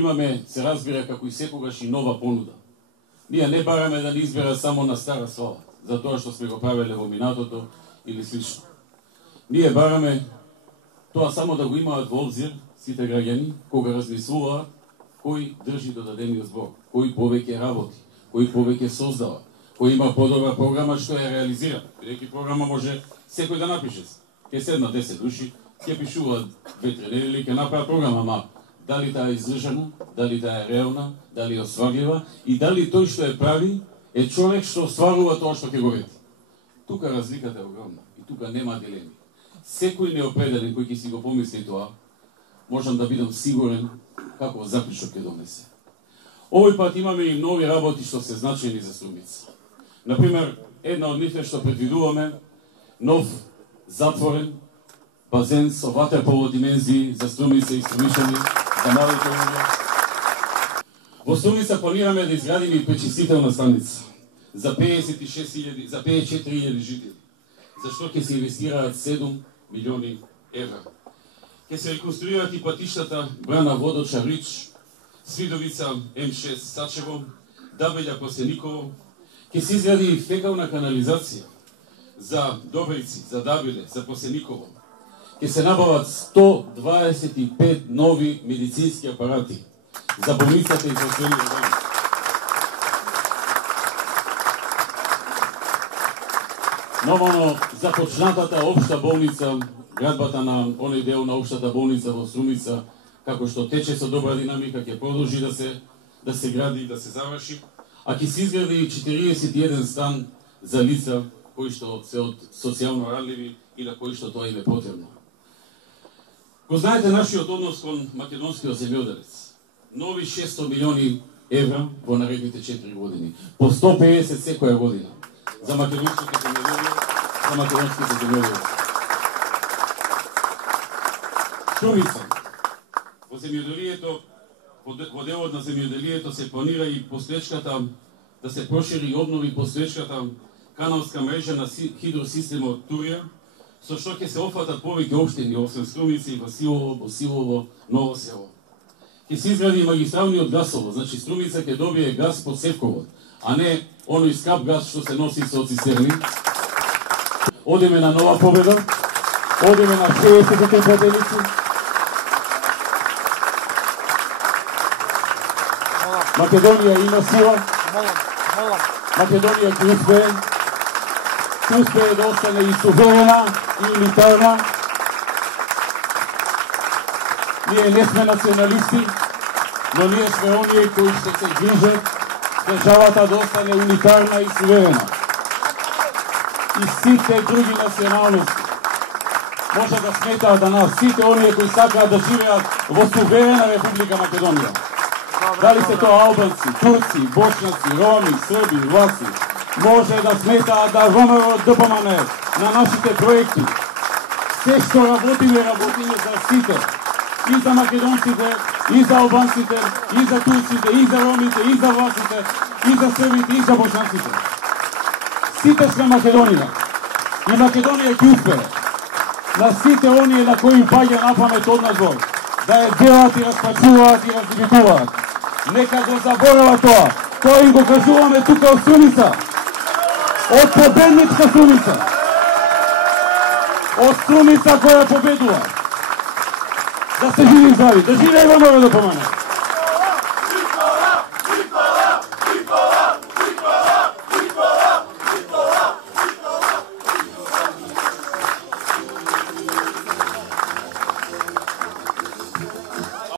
имаме, се разбира како и секогаш, и нова понуда. Ние не бараме да ни избера само на стара слава, за тоа што сме го правеле во минатото или слично. Ние бараме тоа само да го имаат во обзир сите граѓани кога размислуваат кој држи до дадениот збор, кој повеќе работи, кој повеќе создава, кој има подобра програма што ја реализира. Бидејќи програма може секој да напише. Ке седнат 10 души, ќе пишуваат 2-3 недели, ќе направат програма, ма дали таа е издржана, дали таа е реална, дали е остварлива и дали тој што е прави е човек што остварува тоа што ќе го вети. Тука разликата е огромна и тука нема дилеми. Секој неопределен кој ќе си го помисли тоа, можам да бидам сигурен како заклучок ќе донесе. Овој пат имаме и нови работи што се значајни за Струмица. Например, една од нив е што предвидуваме нов затворен базен со ватерполо димензии за Струмица и струмичани, за малите луѓе. Во Струмица планираме да изградиме и пречистителна станица за 54.000 жители, за што ќе се инвестираат 7 милиони евра. Ќе се реконструират и патиштата Брана Водоча Рич, Свидовица М6 Сачево, Дабелја Косениково. Ќе се изгради и фекална канализација за Добрици, за Дабеле, за Косениково. Ќе се набават 125 нови медицински апарати за болницата и здравствени органи. Нормално, започнатата општа болница, градбата на оној дел на општата болница во Струмица, како што тече со добра динамика, ќе продолжи да се гради и да се заврши, а ќе се изгради и 41 стан за лица кои што се од социјално ранливи и на кои што тоа им е потребно. Го знаете нашиот однос кон македонскиот земјоделец. Нови 600 милиони евра во наредните 4 години, по 150 секоја година за македонските земјоделци, за македонските земјоделци. Струмица. Во земјоделието, во делот на земјоделието се планира и постоечката да се прошири и обнови постоечката каналска мрежа на хидросистемот Турија, со што ќе се офатат повеќе општини, освен Струмица и Василово, Босилово, Ново село. Ќе се изгради магистралниот гасовод, значи Струмица ќе добие газ под Севковод, а не оној скап газ што се носи со цистерни. Одиме на Нова Победа, одиме на 60-те поделици. Македонија има сила, Македонија ќе успее да остане и суверена, и унитарна. Ние не сме националисти, но ние сме оние кои ще се грижат државата да остане унитарна и суверена. И сите други националности може да сметаат на нас, сите оние кои сакаат да живеат во суверена Република Македонија. Дали се тоа албанци, турци, бошњаци, роми, срби, власи, може да сметаат да ВМРО ДПМН на нашите проекти. Се што работиме за сите. И за македонците, и за албанците, и за турците, и за ромите, и за власите, и за србите, и за бошњаците. Сите сме Македонија. И Македонија ќе успее. На сите оние на кои паѓа на памет однадвор, да ја делат и распачуваат и раздибитуваат. Нека го заборава тоа. Тоа им го кажуваме тука од Струмица. Од победничка Струмица. Од Струмица која победува. Да се живи здрави, да живее ВМРО ДПМН.